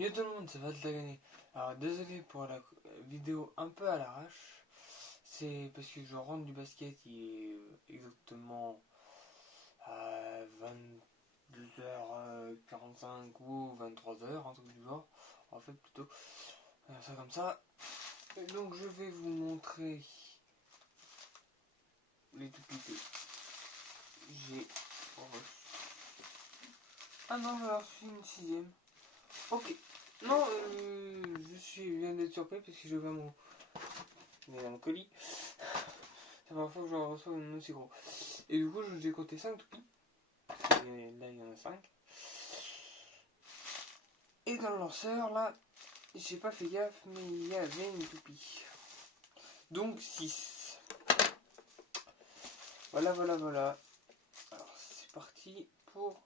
Yo tout le monde, ça va de la gagner. Alors désolé pour la vidéo un peu à l'arrache. C'est parce que je rentre du basket, il est exactement à 22h45 ou 23h, un truc du genre. En fait plutôt ça comme ça. Et donc je vais vous montrer les toupies que j'ai reçus. Ah non, j'ai reçu une 6ème. Ok. Non, je viens d'être surpris parce que je vois mon colis. C'est la première fois que j'en reçois un aussi gros. Et du coup, je vous ai compté 5 toupies. Et là, il y en a 5. Et dans le lanceur, là, j'ai pas fait gaffe, mais il y avait une toupie. Donc 6. Voilà. Alors, c'est parti pour...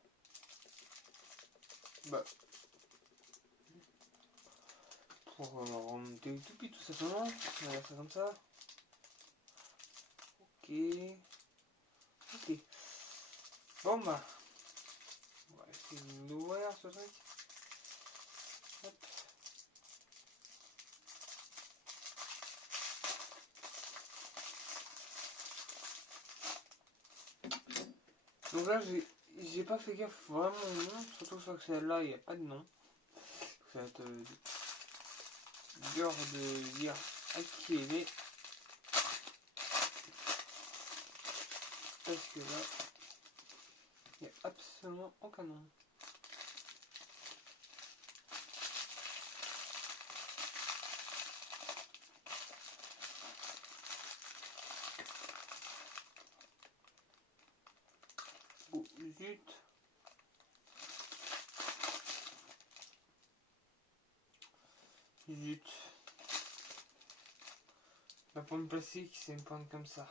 pour remonter les toupies, tout simplement. On va faire ça comme ça. Ok. Bon bah, on va essayer d'ouvrir ce truc. Hop. Donc là, j'ai pas fait gaffe vraiment au nom, surtout sur celle-là, il n'y a pas de nom. Ça va être dur de dire à qui elle est. Parce que là, il n'y a absolument aucun nom. Oh, zut. La pointe plastique, c'est une pointe comme ça.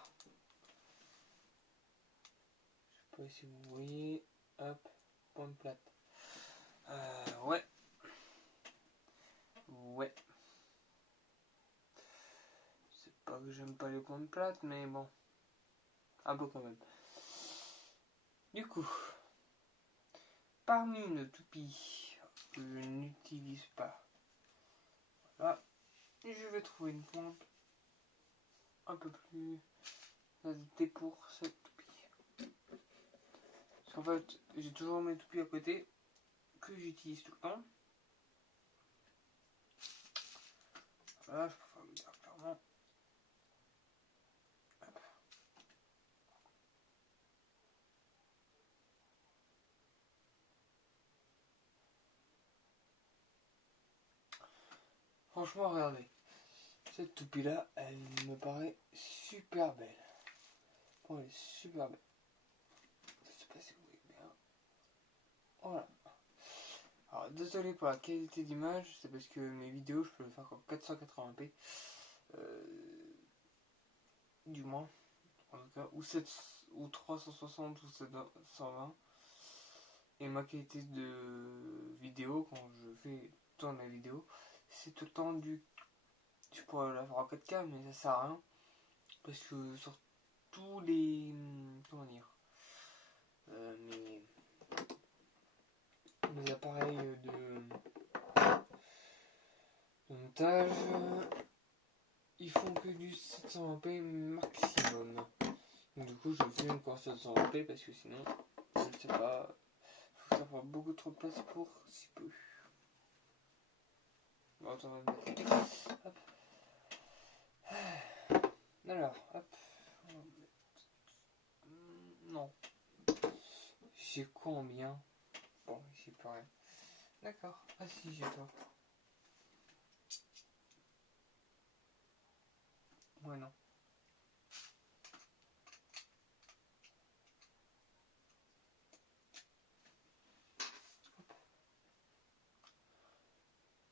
Je sais pas si vous voyez. Hop, pointe plate. Ouais. C'est pas que j'aime pas les pointes plates, mais bon. Un peu quand même. Du coup, parmi nos toupies que je n'utilise pas, voilà, je vais trouver une pointe un peu plus adaptée pour cette toupie. Parce qu'en fait, j'ai toujours mes toupies à côté que j'utilise tout le temps. Voilà, je préfère le dire clairement. Hop. Franchement, regardez. Cette toupie-là, elle me paraît super belle. Bon, elle est super belle. Je sais pas si vous voyez bien. Voilà. Alors, désolé pour la qualité d'image, c'est parce que mes vidéos, je peux le faire en 480p. Du moins, en tout cas, ou 360 ou 720. Et ma qualité de vidéo, quand je tourne la vidéo, c'est tout le temps du... Je pourrais la faire en 4K, mais ça sert à rien. Parce que sur tous les... Comment dire, mes appareils de montage, ils font que du 720p maximum. Donc du coup, je fais encore 720p parce que sinon, je ne sais pas, faut que ça prend beaucoup trop de place pour si peu. Bon, attends, on va le mettre. Hop. Alors, hop. On va mettre... Non. J'ai combien? Bon, ici, plus rien. D'accord. Ah si, j'ai tort. Ouais, non.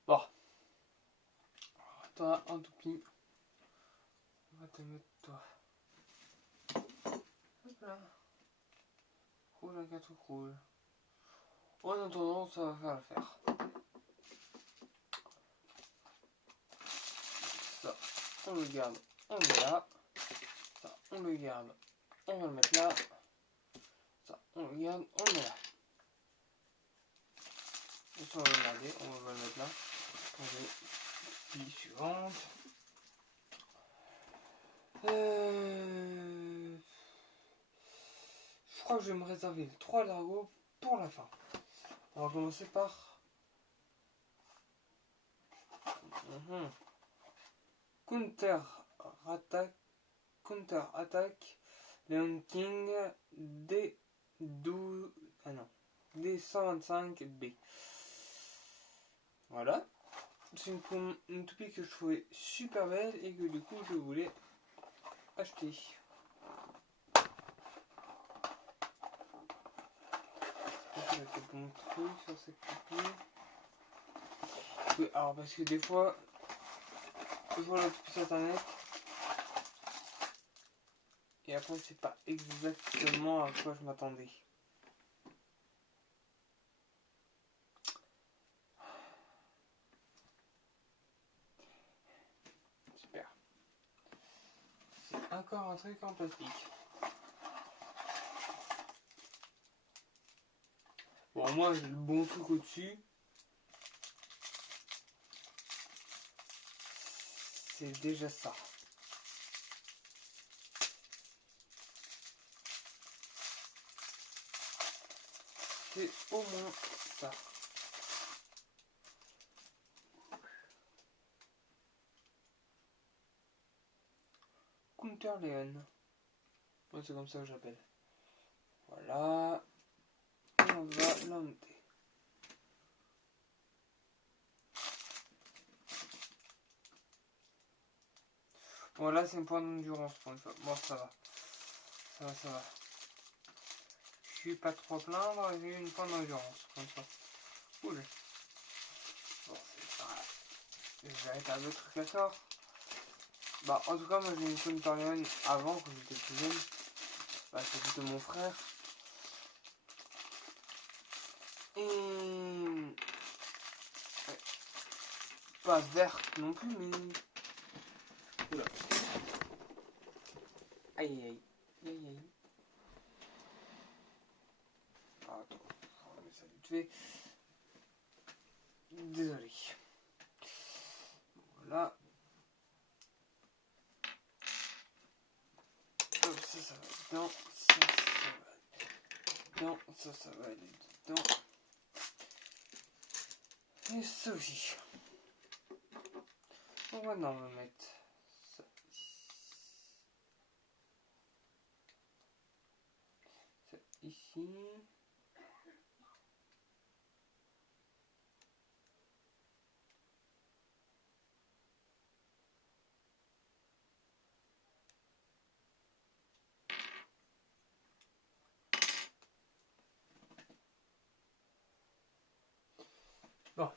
Bon. Alors, toi, en toupie. On va te mettre toi. Hop là. Rouge avec un truc rouge. En attendant, ça va faire l'affaire. Ça, on le garde, on le met là. Ça, on le garde, on va le mettre là. Ça, on le garde, on le met là. juste on va le garder, on va le mettre là. Puis suivante. Je crois que je vais me réserver 3 dragos pour la fin. On va commencer par Counter Attack Leon King D12 D125B. Voilà. C'est une toupie que je trouvais super belle et que du coup je voulais acheter. Quelques bons trucs sur cette toupie. Alors parce que des fois je vois la toupie sur internet et après c'est pas exactement à quoi je m'attendais. Super. C'est encore un truc en plastique. Bon, moi j'ai le bon truc au-dessus. C'est déjà ça. C'est au moins ça. Counter Leon. Moi c'est comme ça que j'appelle. Voilà. Et on va l'emmener. Bon là c'est un point d'endurance pour une fois. Bon ça va. Ça va. Je suis pas trop à plaindre, j'ai eu une point d'endurance pour une fois. Cool. Bon c'est pas grave. Je vais arrêter un autre truc à tort. Bah en tout cas moi j'ai une Counter Leon avant quand j'étais plus jeune. Bah c'était de mon frère. Et ouais. Pas verte non plus mais. Oula. Aïe. Ah, attends, on remet ça vite fait. Désolé. Voilà. Hop, ça va dedans. Ça va dedans. Ça va aller dedans. Et ça aussi. Bon, maintenant, on va mettre ça ici. Ça ici. Bon.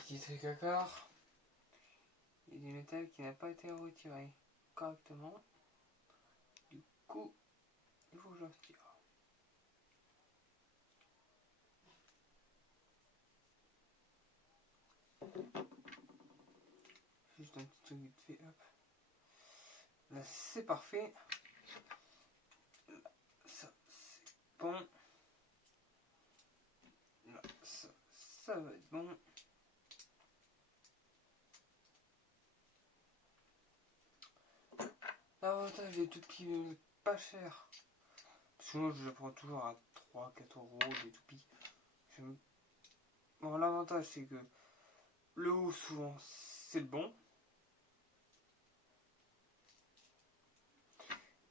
Petit truc encore. Il y a du métal qui n'a pas été retiré correctement. Du coup, il faut que je le retire. Juste un petit truc vite fait, hop. Là c'est parfait. Là, ça c'est bon. Là, ça va être bon. L'avantage des toupies pas cher. Parce que moi je les prends toujours à 3-4 euros des toupies. Bon, l'avantage c'est que le haut souvent c'est le bon.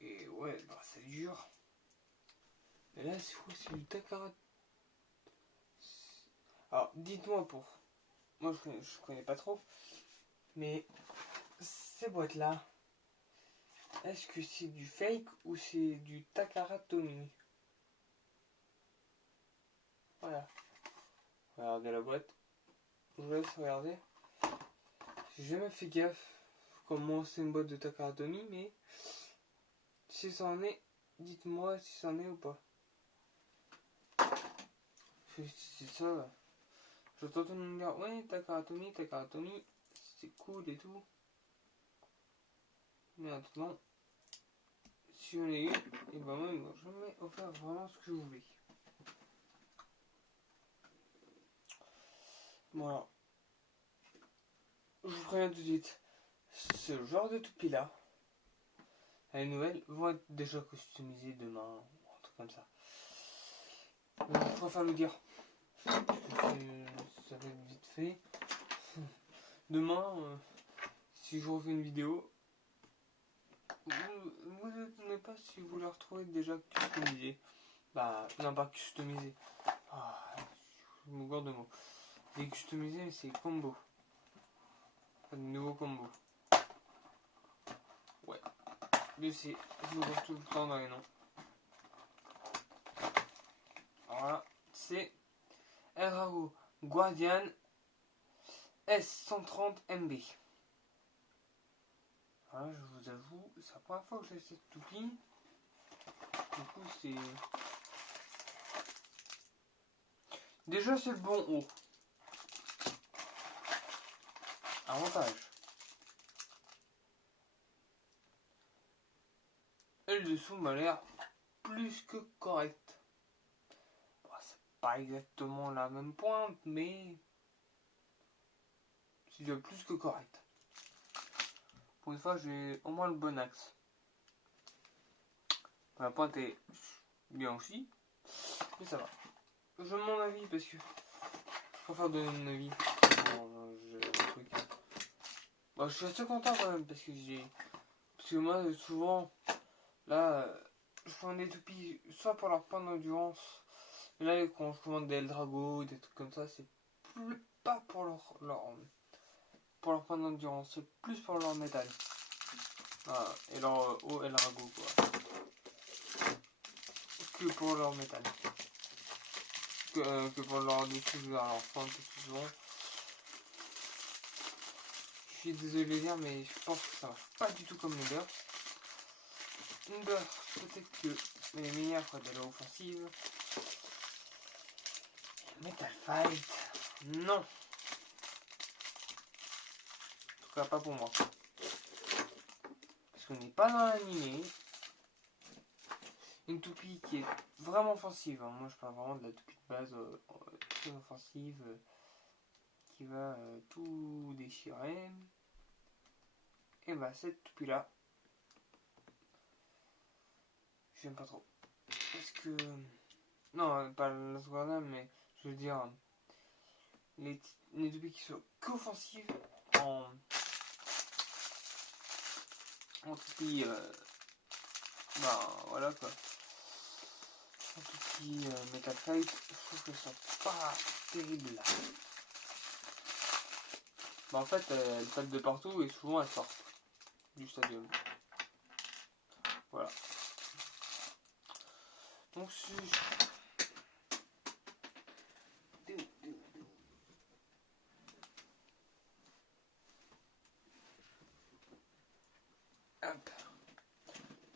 Et ouais, bah c'est dur. Mais là c'est du Takara. Alors dites-moi pour. Moi je connais pas trop. Mais ces boîtes là, est-ce que c'est du fake ou c'est du Takara Tomy? Voilà. Regardez la boîte. Je vous laisse regarder. J'ai jamais fait gaffe comment c'est une boîte de Takara Tomy, mais si ça en est, dites-moi si ça en est ou pas. C'est ça. Je t'entends me dire, ouais, Takara Tomy, c'est cool et tout. Mais attends, si j'en ai eu, et ben moi, ils m'ont jamais offert vraiment ce que je voulais. Voilà. Je vous préviens tout de suite. Ce genre de toupie là, les nouvelles vont être déjà customisées demain, ou un truc comme ça. Je préfère le dire. Ça va être vite fait. Demain, si je refais une vidéo, vous n'étonnez pas si vous la retrouvez déjà customisée. Bah, non, pas customisée. Ah, je me garde de mots. Les customisés, c'est combo. Pas de nouveaux combos. Ouais. Mais c'est, je me garde tout le temps dans les noms. Voilà, c'est Eldrago Guardian S130 MB. Voilà, je vous avoue, c'est la première fois que j'ai cette toupie. Du coup, c'est... Déjà, c'est le bon haut. Avantage. Et le dessous m'a l'air plus que correct. Bon, c'est pas exactement la même pointe, mais c'est déjà plus que correct. Pour une fois, j'ai au moins le bon axe. La pointe est bien aussi, mais ça va. Je donne mon avis parce que je préfère donner mon avis. Bon, je suis assez content quand même parce que moi, souvent, là, je prends des toupies soit pour leur point d'endurance. Là, quand je commande des Eldrago, des trucs comme ça, c'est plus pas pour pour leur point d'endurance, c'est plus pour leur métal. Voilà, et leur haut Eldrago, quoi. Que pour leur métal. Que pour leur dessous, leur pointe, souvent. Je suis désolé de le dire, mais je pense que ça marche pas du tout comme Ember. Ember, peut-être que les meilleurs quand elle est offensive. Metal Fight, non. En tout cas, pas pour moi. Parce qu'on n'est pas dans l'animé. Une toupie qui est vraiment offensive. Hein. Moi, je parle vraiment de la toupie de base très offensive qui va tout déchirer. Et bah, cette toupie-là, j'aime pas trop. Parce que... Non, pas la seconde, mais je veux dire... Les toupies qui sont qu'offensives en toupie... bah, voilà quoi. En toupie Metal Fight, je trouve que ça pas terrible là. Bah, en fait, elles tapent de partout et souvent elles sortent du stadium. Voilà. Donc si hop.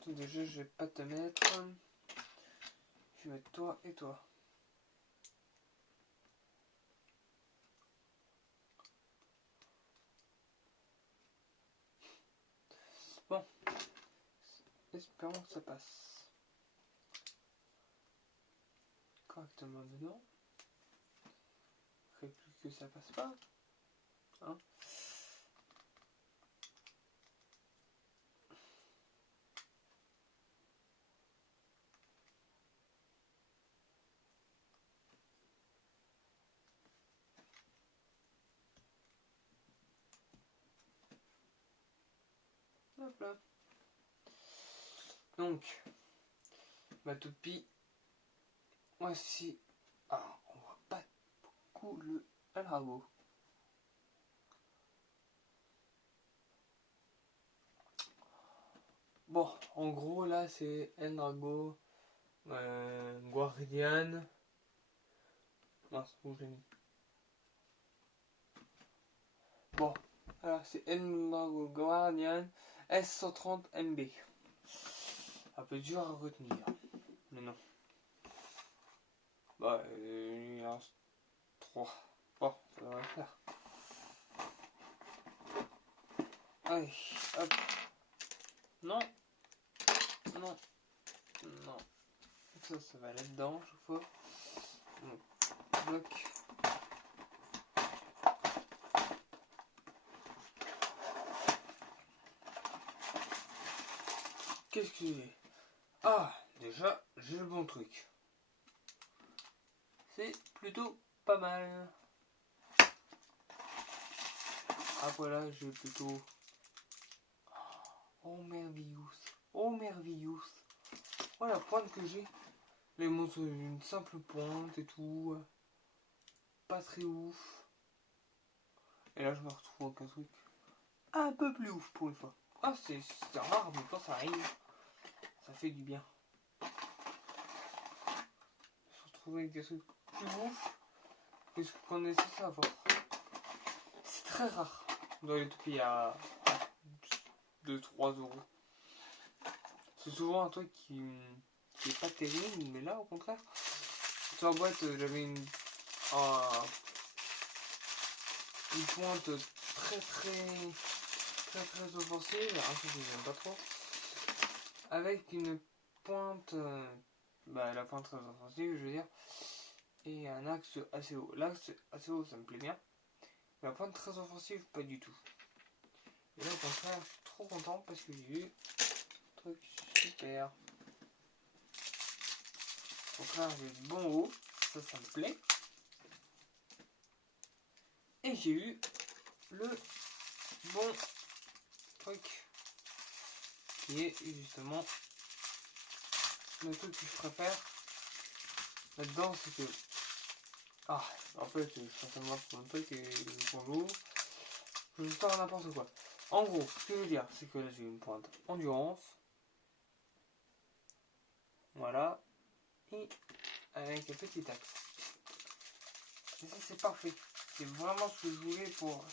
Donc déjà je vais pas te mettre. Je vais mettre toi et toi. Bon. Espérons que ça passe correctement dedans. Il ne faudrait plus que ça passe pas. Hein. Hop là. Donc, ma toupie. Voici. Ah, on voit pas beaucoup le Eldrago. Bon, en gros là c'est Eldrago, Guardian. Mince, où j'ai mis. Bon, alors c'est Eldrago Guardian S130 MB. Un peu dur à retenir, mais non. Bah, il en reste 3. Bon, ça devrait le faire. Allez, hop. Non. Non. Non. Ça va là-dedans, je crois. Donc, bloc. qu'est-ce que j'ai? Ah, déjà, j'ai le bon truc. C'est plutôt pas mal. Après là, j'ai plutôt... Oh merveilleux. Oh merveilleux. Oh la pointe que j'ai. Les montres une simple pointe et tout. Pas très ouf. Et là, je me retrouve avec un truc un peu plus ouf pour une fois. Ah, c'est rare, mais quand ça arrive, ça fait du bien. Se retrouver avec des trucs plus ouf que ce qu'on est censé avoir. C'est très rare dans les prix à 2-3 euros. C'est souvent un truc qui est pas terrible, mais là, au contraire, sur la boîte, j'avais une pointe très offensive, un truc que j'aime pas trop, avec une pointe, la pointe très offensive, je veux dire, et un axe assez haut. L'axe assez haut, ça me plaît bien, mais la pointe très offensive, pas du tout. Et là, au contraire, je suis trop content parce que j'ai eu un truc super. Au contraire, j'ai eu le bon haut, ça me plaît. Et j'ai eu le bon truc qui est justement le truc que je préfère là-dedans, c'est que en fait je suis en train de voir pour un truc et bonjour, je vais faire n'importe quoi. En gros, ce que je veux dire, c'est que là j'ai une pointe endurance, voilà, et avec un petit axe. Et ça c'est parfait, c'est vraiment ce que je voulais pour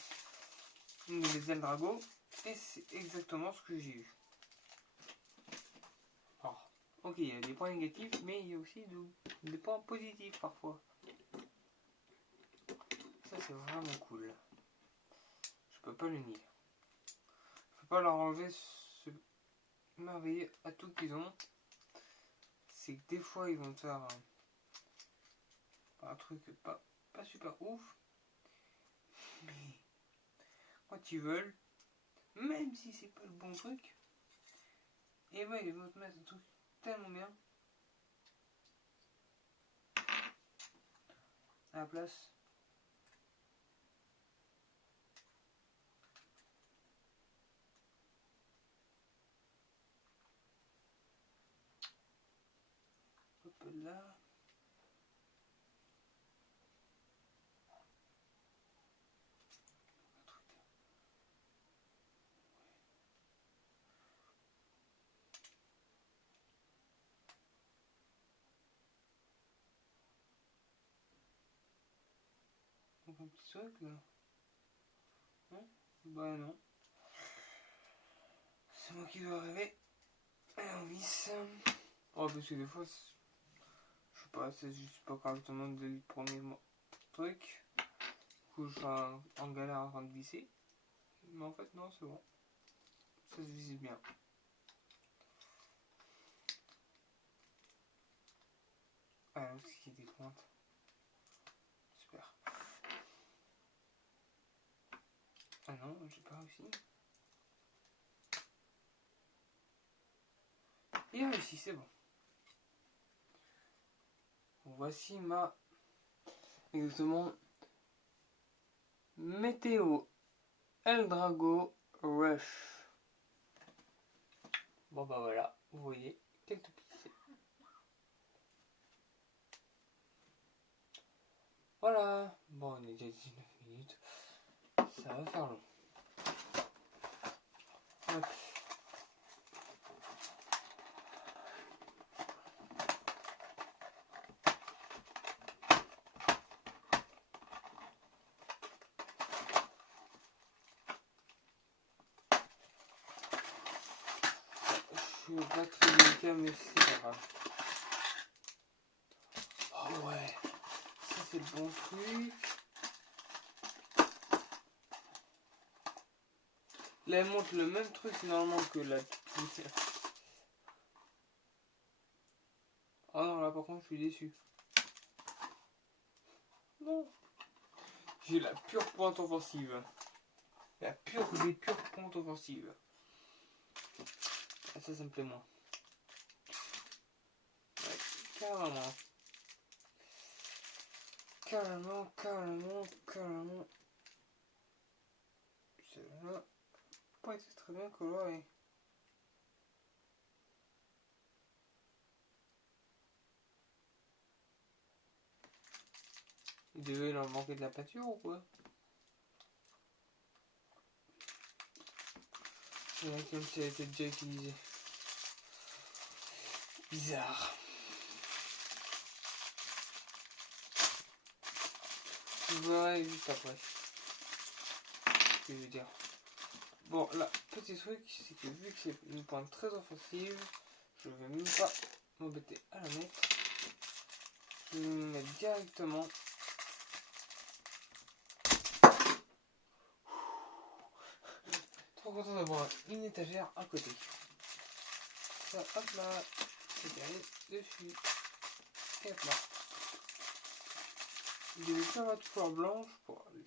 une de mes ailes Drago, et c'est exactement ce que j'ai eu. Alors, ok, il y a des points négatifs, mais il y a aussi des points positifs parfois. Ça c'est vraiment cool. Je peux pas le nier. Je peux pas leur enlever ce merveilleux atout qu'ils ont. C'est que des fois ils vont te faire un truc pas super ouf. Mais quand ils veulent, même si c'est pas le bon truc, et ben ils vont te mettre un truc tellement bien à la place. Hop là. Donc un petit truc là. Non? Bah non. C'est moi qui dois rêver. Alors vis. Oh parce que des fois, je sais pas, c'est juste pas correctement dès le premier truc. Du coup je suis en galère en train de visser. Mais en fait non, c'est bon. Ça se vise bien. Ah, ce qui est des pointes. Super. Ah non, j'ai pas réussi. Et réussi, c'est bon. Voici ma exactement météo Eldrago Rush. Bon bah voilà, vous voyez, quelques petits. Voilà, bon on est déjà 19 minutes, ça va faire long. Hop. Je suis pas très délicat mais c'est pas grave. Oh ouais, ça c'est le bon truc. Là elle montre le même truc normalement que la petite. Oh non là par contre je suis déçu. Non. J'ai la pure pointe offensive. La pure des pures pointes offensives. Ça me plaît moins. Ouais, carrément. Carrément. Celle-là, pas été très bien coloré. Il devait leur manquer de la peinture ou quoi? Il y a comme si elle était déjà utilisée. Bizarre. Vous verrez juste après. Ce que je veux dire. Bon, là, petit truc, c'est que vu que c'est une pointe très offensive, je vais même pas m'embêter à la mettre. Je vais me mettre directement. Trop content d'avoir une étagère à côté. Ça, hop là, c'est carré dessus. Et hop là. Je vais faire ma couleur blanche pour elle.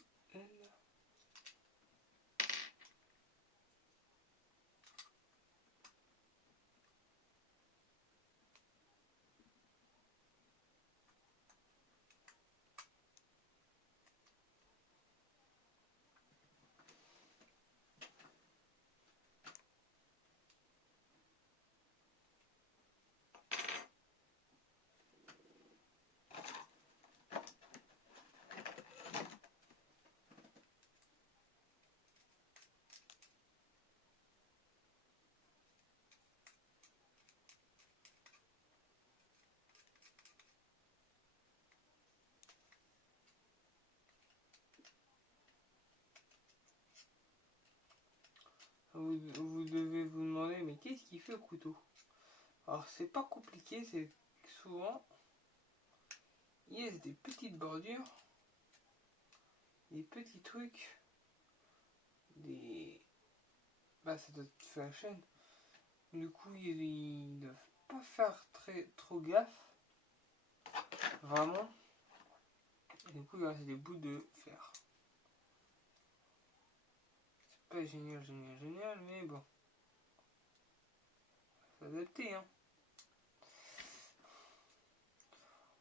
Vous devez vous demander, mais qu'est-ce qu'il fait au couteau? Alors, c'est pas compliqué, c'est que souvent, il y a des petites bordures, des petits trucs, des... Bah, ça doit faire la chaîne. Du coup, ils ne doivent pas faire trop gaffe. Vraiment. Et du coup, il reste des bouts de fer. C'est pas génial, mais bon. Faut s'adapter, hein.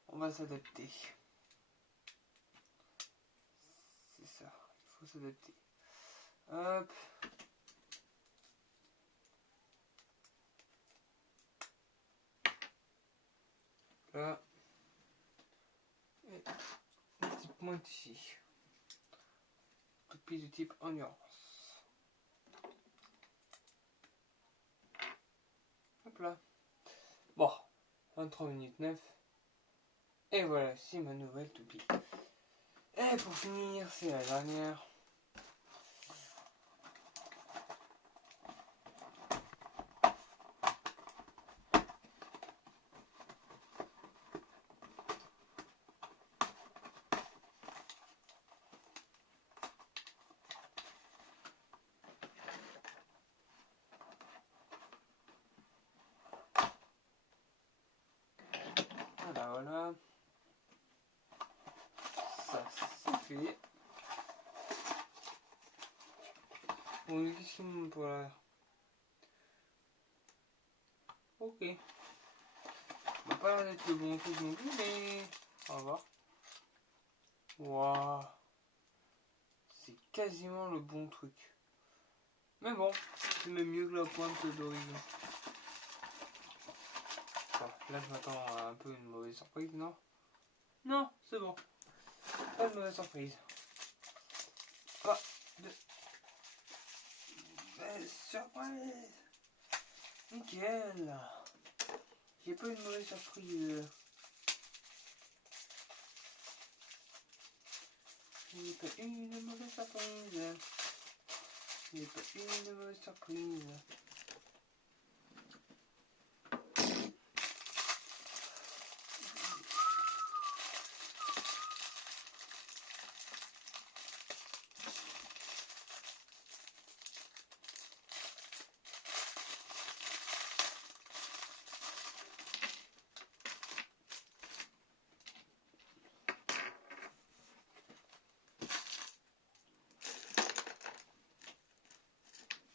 On va s'adapter. C'est ça, il faut s'adapter. Hop. Là. Et une petite pointe ici. Toupie de type endurance. Hop là. Bon. 23 minutes 9. Et voilà, c'est ma nouvelle toupie. Et pour finir, c'est la dernière. Voilà. Ça, c'est fait. Bon, qu'est-ce qu'il me pour là? Ok. On va pas être le bon truc non plus, mais on va voir. Waouh. C'est quasiment le bon truc. Mais bon, c'est même mieux que la pointe d'origine. Bon, là je m'attends à un peu une mauvaise surprise, non? Non, c'est bon. Pas de mauvaise surprise. Pas de mauvaise surprise. Nickel. J'ai pas une mauvaise surprise. J'ai pas une mauvaise surprise. J'ai pas une mauvaise surprise.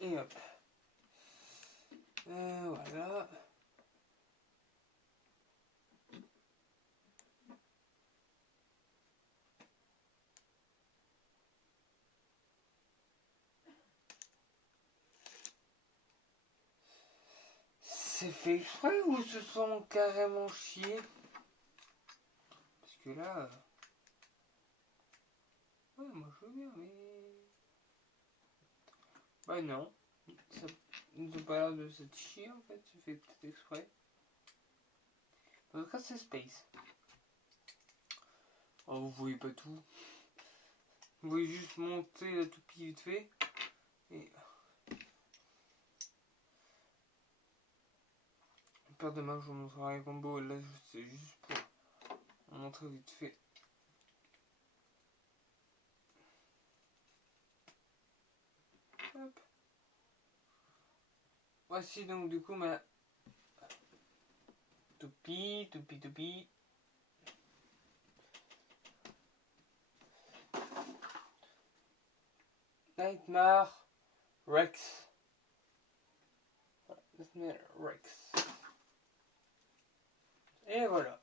Et hop. Voilà. C'est fait exprès ou ils se sont carrément chiés? Parce que là... Ouais, moi je veux bien, mais... Bah non. Ça... Ils n'ont pas l'air de s'être chiés en fait, c'est fait peut-être exprès. En tout cas, c'est Space. Oh, vous voyez pas tout. Vous voyez juste monter la toupie vite fait. Et... Pas demain, je vous montrerai les combos. Là, c'est juste pour montrer vite fait. Hop. Voici donc du coup ma toupie. Nightmare Rex. Nightmare Rex. Et voilà.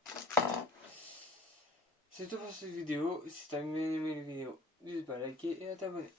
C'est tout pour cette vidéo. Si t'as bien aimé la vidéo, n'hésite pas à liker et à t'abonner.